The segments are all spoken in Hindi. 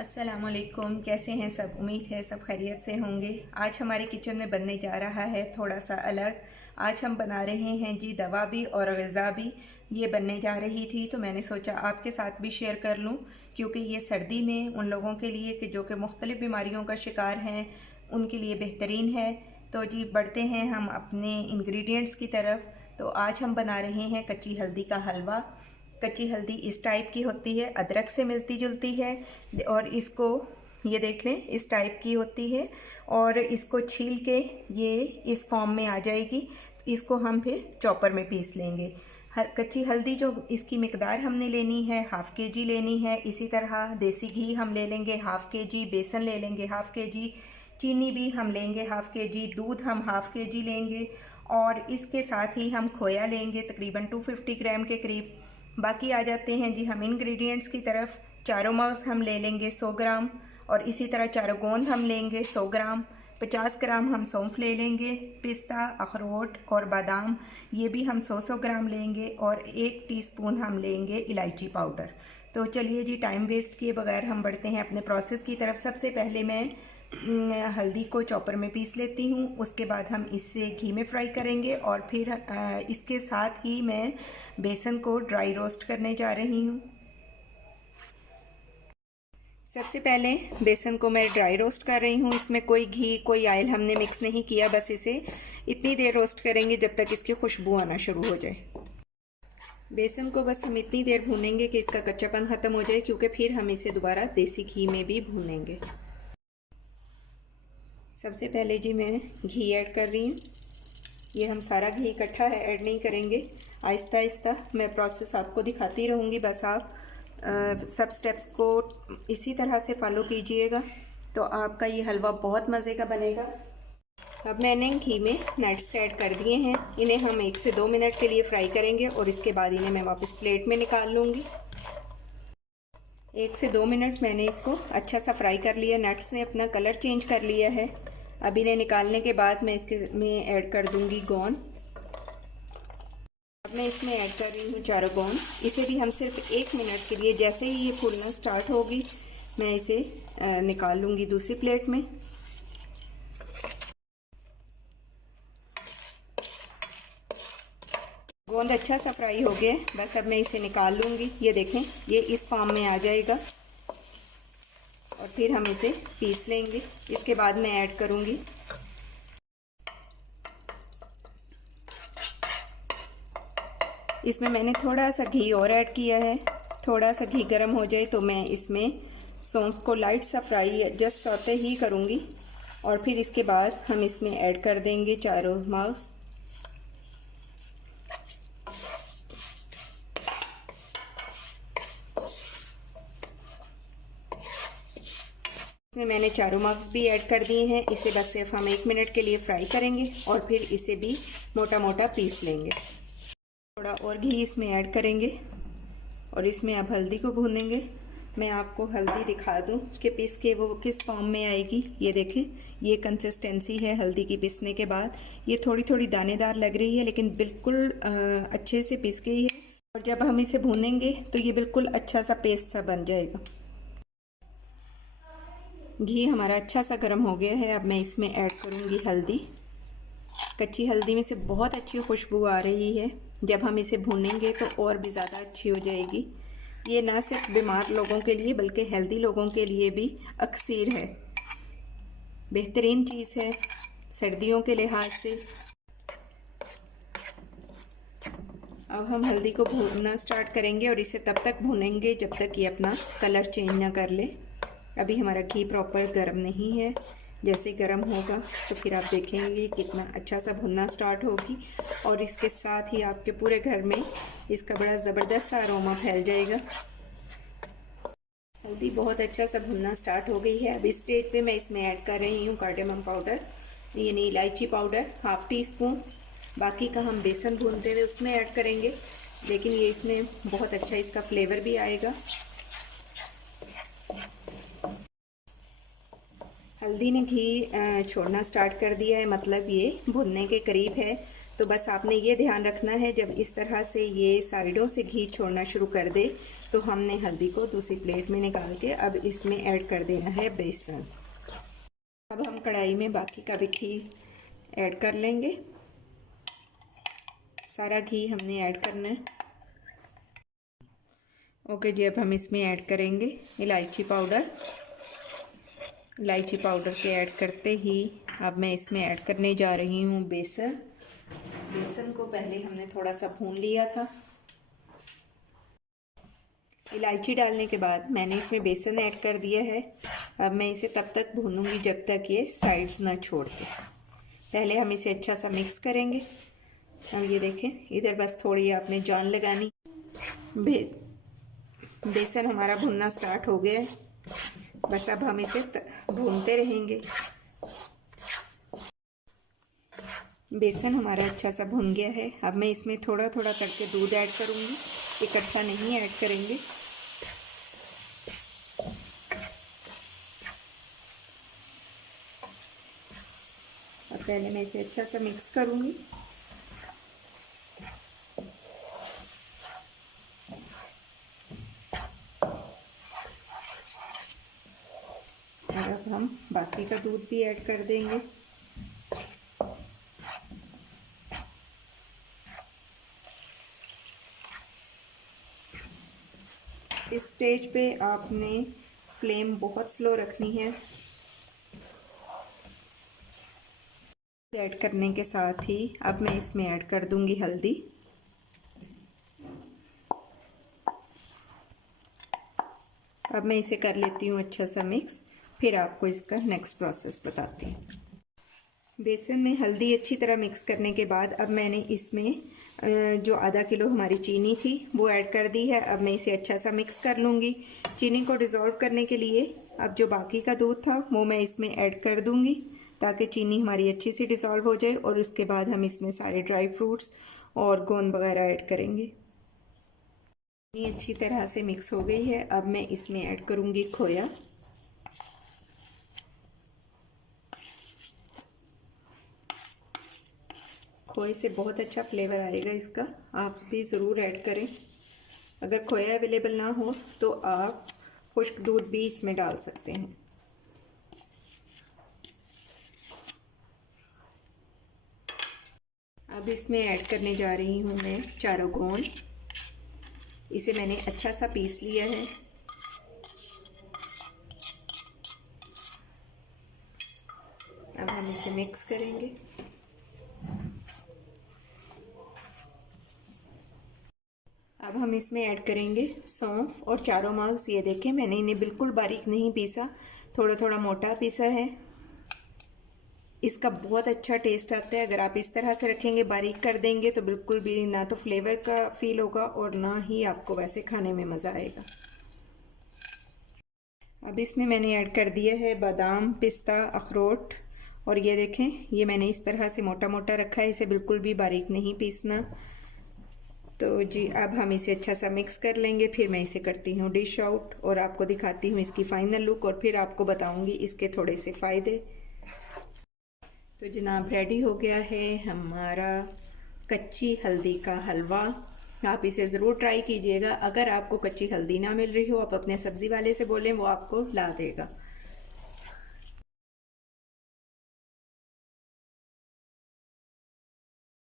अस्सलामुअलैकुम। कैसे हैं सब? उम्मीद है सब खैरियत से होंगे। आज हमारे किचन में बनने जा रहा है थोड़ा सा अलग। आज हम बना रहे हैं जी दवा भी और ग़िज़ा भी। ये बनने जा रही थी तो मैंने सोचा आपके साथ भी शेयर कर लूँ, क्योंकि ये सर्दी में उन लोगों के लिए कि जो कि मुख्तलिफ़ बीमारियों का शिकार हैं उनके लिए बेहतरीन है। तो जी बढ़ते हैं हम अपने इंग्रेडिएंट्स की तरफ। तो आज हम बना रहे हैं कच्ची हल्दी का हलवा। कच्ची हल्दी इस टाइप की होती है, अदरक से मिलती जुलती है, और इसको ये देख लें इस टाइप की होती है, और इसको छील के ये इस फॉर्म में आ जाएगी। इसको हम फिर चॉपर में पीस लेंगे। कच्ची हल्दी जो इसकी मिकदार हमने लेनी है हाफ़ के जी लेनी है। इसी तरह देसी घी हम ले लेंगे हाफ़ के जी, बेसन ले लेंगे हाफ़ के जी, चीनी भी हम लेंगे हाफ़ के जी, दूध हम हाफ़ के जी लेंगे, और इसके साथ ही हम खोया लेंगे तकरीबन 250 ग्राम के करीब। बाकी आ जाते हैं जी हम इंग्रेडिएंट्स की तरफ। चारों मगज़ हम ले लेंगे 100 ग्राम, और इसी तरह चारों गोंद हम लेंगे 100 ग्राम। 50 ग्राम हम सौंफ ले लेंगे। पिस्ता, अखरोट और बादाम ये भी हम 100 ग्राम लेंगे, और 1 टीस्पून हम लेंगे इलायची पाउडर। तो चलिए जी टाइम वेस्ट किए बगैर हम बढ़ते हैं अपने प्रोसेस की तरफ। सबसे पहले मैं हल्दी को चॉपर में पीस लेती हूँ। उसके बाद हम इससे घी में फ्राई करेंगे, और फिर इसके साथ ही मैं बेसन को ड्राई रोस्ट करने जा रही हूँ। सबसे पहले बेसन को मैं ड्राई रोस्ट कर रही हूँ। इसमें कोई घी कोई ऑयल हमने मिक्स नहीं किया, बस इसे इतनी देर रोस्ट करेंगे जब तक इसकी खुशबू आना शुरू हो जाए। बेसन को बस हम इतनी देर भूनेंगे कि इसका कच्चापन ख़त्म हो जाए, क्योंकि फिर हम इसे दोबारा देसी घी में भी भूनेंगे। सबसे पहले जी मैं घी ऐड कर रही हूँ। ये हम सारा घी इकट्ठा है ऐड नहीं करेंगे, आहिस्ता आहिस्ता मैं प्रोसेस आपको दिखाती रहूँगी। बस आप सब स्टेप्स को इसी तरह से फॉलो कीजिएगा तो आपका ये हलवा बहुत मज़े का बनेगा। अब मैंने घी में नट्स ऐड कर दिए हैं। इन्हें हम 1 से 2 मिनट के लिए फ्राई करेंगे, और इसके बाद इन्हें मैं वापस प्लेट में निकाल लूँगी। 1 से 2 मिनट मैंने इसको अच्छा सा फ्राई कर लिया। नट्स ने अपना कलर चेंज कर लिया है। अब इन्हें निकालने के बाद मैं इसके में ऐड कर दूँगी गोंद। अब मैं इसमें ऐड कर रही हूँ चारों गोंद। इसे भी हम सिर्फ 1 मिनट के लिए, जैसे ही ये फूलना स्टार्ट होगी मैं इसे निकाल लूँगी दूसरी प्लेट में। गोंद अच्छा सा फ्राई हो गया है, बस अब मैं इसे निकाल लूँगी। ये देखें ये इस फॉर्म में आ जाएगा, और फिर हम इसे पीस लेंगे। इसके बाद मैं ऐड करूँगी इसमें मैंने थोड़ा सा घी और ऐड किया है। थोड़ा सा घी गर्म हो जाए तो मैं इसमें सौंफ को लाइट सा फ्राई जस्ट सौते ही करूँगी, और फिर इसके बाद हम इसमें ऐड कर देंगे चारों मगज़। इसमें मैंने चारों मगज़ भी ऐड कर दिए हैं। इसे बस सिर्फ हम 1 मिनट के लिए फ्राई करेंगे, और फिर इसे भी मोटा मोटा पीस लेंगे। थोड़ा और घी इसमें ऐड करेंगे, और इसमें अब हल्दी को भूनेंगे। मैं आपको हल्दी दिखा दूं कि पीस के वो किस फॉर्म में आएगी। ये देखें ये कंसिस्टेंसी है हल्दी की पीसने के बाद। ये थोड़ी थोड़ी दानेदार लग रही है, लेकिन बिल्कुल अच्छे से पीस गई है, और जब हम इसे भूनेंगे तो ये बिल्कुल अच्छा सा पेस्ट सा बन जाएगा। घी हमारा अच्छा सा गर्म हो गया है। अब मैं इसमें ऐड करूँगी हल्दी। कच्ची हल्दी में से बहुत अच्छी खुशबू आ रही है। जब हम इसे भूनेंगे तो और भी ज़्यादा अच्छी हो जाएगी। ये ना सिर्फ बीमार लोगों के लिए बल्कि हेल्दी लोगों के लिए भी अक्सीर है, बेहतरीन चीज़ है सर्दियों के लिहाज से। अब हम हल्दी को भूनना स्टार्ट करेंगे, और इसे तब तक भूनेंगे जब तक ये अपना कलर चेंज ना कर ले। अभी हमारा घी प्रॉपर गर्म नहीं है। जैसे गर्म होगा तो फिर आप देखेंगे कितना अच्छा सा भुनना स्टार्ट होगी, और इसके साथ ही आपके पूरे घर में इसका बड़ा ज़बरदस्त सा अरोमा फैल जाएगा। हल्दी बहुत अच्छा सा भुनना स्टार्ट हो गई है। अब इस स्टेज पे मैं इसमें ऐड कर रही हूँ कार्डेमम पाउडर, यानी इलायची पाउडर हाफ़ टी स्पून। बाकी का हम बेसन भूनते हुए उसमें ऐड करेंगे, लेकिन ये इसमें बहुत अच्छा इसका फ्लेवर भी आएगा। हल्दी ने घी छोड़ना स्टार्ट कर दिया है, मतलब ये भुनने के करीब है। तो बस आपने ये ध्यान रखना है, जब इस तरह से ये साइडों से घी छोड़ना शुरू कर दे तो हमने हल्दी को दूसरी प्लेट में निकाल के अब इसमें ऐड कर देना है बेसन। अब हम कढ़ाई में बाकी का भी घी ऐड कर लेंगे। सारा घी हमने ऐड करना है। ओके जी, अब हम इसमें ऐड करेंगे इलायची पाउडर। इलायची पाउडर के ऐड करते ही अब मैं इसमें ऐड करने जा रही हूँ बेसन। बेसन को पहले हमने थोड़ा सा भून लिया था। इलायची डालने के बाद मैंने इसमें बेसन ऐड कर दिया है। अब मैं इसे तब तक भूनूंगी जब तक ये साइड्स ना छोड़ दे। पहले हम इसे अच्छा सा मिक्स करेंगे। अब ये देखें, इधर बस थोड़ी आपने जान लगानी। बेसन हमारा भुनना स्टार्ट हो गया है। बस अब हम इसे भूनते रहेंगे। बेसन हमारा अच्छा सा भुन गया है। अब मैं इसमें थोड़ा थोड़ा करके दूध ऐड करूँगी, इकट्ठा नहीं ऐड करेंगे। और पहले मैं इसे अच्छा सा मिक्स करूँगी। और अब हम बाकी का दूध भी ऐड कर देंगे। इस स्टेज पे आपने फ्लेम बहुत स्लो रखनी है। ऐड करने के साथ ही अब मैं इसमें ऐड कर दूंगी हल्दी। अब मैं इसे कर लेती हूँ अच्छा सा मिक्स, फिर आपको इसका नेक्स्ट प्रोसेस बताती हूँ। बेसन में हल्दी अच्छी तरह मिक्स करने के बाद अब मैंने इसमें जो आधा किलो हमारी चीनी थी वो ऐड कर दी है। अब मैं इसे अच्छा सा मिक्स कर लूँगी। चीनी को डिज़ोल्व करने के लिए अब जो बाकी का दूध था वो मैं इसमें ऐड कर दूँगी ताकि चीनी हमारी अच्छी सी डिज़ोल्व हो जाए। और उसके बाद हम इसमें सारे ड्राई फ्रूट्स और गोंद वगैरह ऐड करेंगे। चीनी अच्छी तरह से मिक्स हो गई है। अब मैं इसमें ऐड करूँगी खोया। खोए से बहुत अच्छा फ्लेवर आएगा इसका, आप भी ज़रूर ऐड करें। अगर खोया अवेलेबल ना हो तो आप खुश्क दूध भी इसमें डाल सकते हैं। अब इसमें ऐड करने जा रही हूँ मैं चारों गोंद। इसे मैंने अच्छा सा पीस लिया है। अब हम इसे मिक्स करेंगे। अब हम इसमें ऐड करेंगे सौंफ और चारों मग्स। ये देखें, मैंने इन्हें बिल्कुल बारीक नहीं पीसा, थोड़ा थोड़ा मोटा पीसा है। इसका बहुत अच्छा टेस्ट आता है। अगर आप इस तरह से रखेंगे, बारीक कर देंगे तो बिल्कुल भी ना तो फ्लेवर का फील होगा और ना ही आपको वैसे खाने में मज़ा आएगा। अब इसमें मैंने ऐड कर दिया है बादाम, पिस्ता, अखरोट। और ये देखें, ये मैंने इस तरह से मोटा मोटा रखा है, इसे बिल्कुल भी बारीक नहीं पीसना। तो जी अब हम इसे अच्छा सा मिक्स कर लेंगे। फिर मैं इसे करती हूँ डिश आउट और आपको दिखाती हूँ इसकी फ़ाइनल लुक और फिर आपको बताऊँगी इसके थोड़े से फ़ायदे। तो जनाब रेडी हो गया है हमारा कच्ची हल्दी का हलवा। आप इसे ज़रूर ट्राई कीजिएगा। अगर आपको कच्ची हल्दी ना मिल रही हो, आप अपने सब्ज़ी वाले से बोलें, वो आपको ला देगा।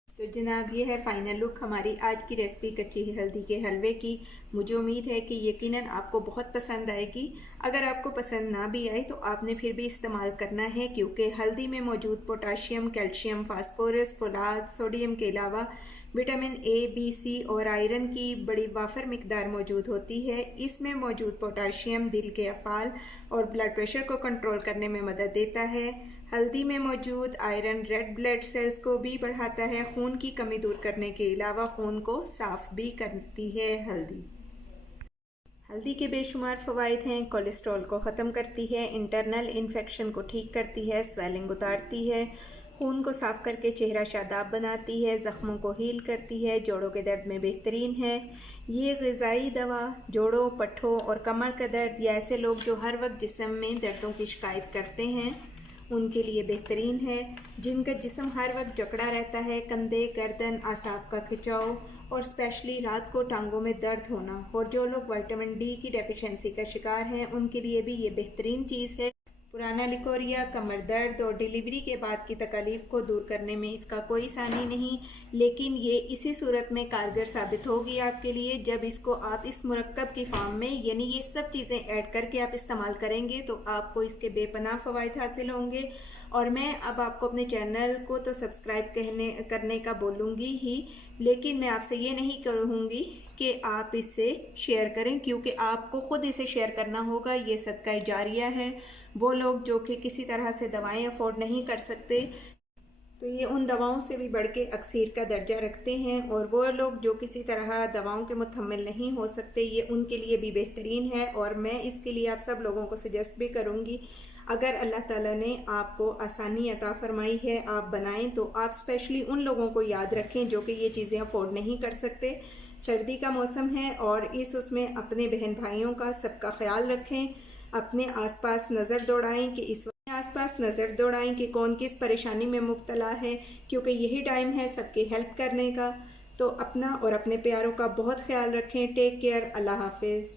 तो जनाब ये है फ़ाइनल लुक हमारी आज की रेसिपी कच्ची हल्दी के हलवे की। मुझे उम्मीद है कि यकीनन आपको बहुत पसंद आएगी। अगर आपको पसंद ना भी आए तो आपने फिर भी इस्तेमाल करना है, क्योंकि हल्दी में मौजूद पोटाशियम, कैल्शियम, फास्फोरस, फोलाद, सोडियम के अलावा विटामिन ए, बी, सी और आयरन की बड़ी वाफर मिकदार मौजूद होती है। इसमें मौजूद पोटाशियम दिल के अफ़ाल और ब्लड प्रेशर को कंट्रोल करने में मदद देता है। हल्दी में मौजूद आयरन रेड ब्लड सेल्स को भी बढ़ाता है। खून की कमी दूर करने के अलावा खून को साफ भी करती है। हल्दी के बेशुमार फ़वाइद हैं। कोलेस्ट्रॉल को ख़त्म करती है, इंटरनल इन्फेक्शन को ठीक करती है, स्वेलिंग उतारती है, खून को साफ़ करके चेहरा शादाब बनाती है, ज़ख्मों को हील करती है, जोड़ों के दर्द में बेहतरीन है। ये ग़िज़ाई दवा जोड़ों, पट्ठों और कमर का दर्द या ऐसे लोग जो हर वक्त जिस्म में दर्दों की शिकायत करते हैं उनके लिए बेहतरीन है। जिनका जिस्म हर वक्त जकड़ा रहता है, कंधे, गर्दन, आसाब का खिंचाव और स्पेशली रात को टांगों में दर्द होना, और जो लोग विटामिन डी की डेफिशिएंसी का शिकार हैं उनके लिए भी ये बेहतरीन चीज़ है। पुराना लिकोरिया, कमर दर्द और डिलीवरी के बाद की तकलीफ़ को दूर करने में इसका कोई सानी नहीं, लेकिन ये इसी सूरत में कारगर साबित होगी आपके लिए जब इसको आप इस मुरक्कब की फॉर्म में, यानी ये सब चीज़ें ऐड करके आप इस्तेमाल करेंगे तो आपको इसके बेपनाह फ़वाइद हासिल होंगे। और मैं अब आपको अपने चैनल को तो सब्सक्राइब करने का बोलूँगी ही, लेकिन मैं आपसे ये नहीं कहूँगी कि आप इसे शेयर करें, क्योंकि आपको ख़ुद इसे शेयर करना होगा। ये सदका जारिया है। वो लोग जो कि किसी तरह से दवाएं अफोर्ड नहीं कर सकते, तो ये उन दवाओं से भी बढ़ के अक्सीर का दर्जा रखते हैं, और वो लोग जो किसी तरह दवाओं के मुतहम्मिल नहीं हो सकते, ये उनके लिए भी बेहतरीन है। और मैं इसके लिए आप सब लोगों को सजेस्ट भी करूँगी, अगर अल्लाह ताला ने आपको आसानी अता फरमाई है, आप बनाएं तो आप स्पेशली उन लोगों को याद रखें जो कि ये चीज़ें अफोर्ड नहीं कर सकते। सर्दी का मौसम है और उसमें अपने बहन भाइयों का सबका ख्याल रखें। अपने आसपास नज़र दौड़ाएं कि कौन किस परेशानी में मुब्तला है, क्योंकि यही टाइम है सबकी हेल्प करने का। तो अपना और अपने प्यारों का बहुत ख्याल रखें। Take care. अल्लाह हाफिज़।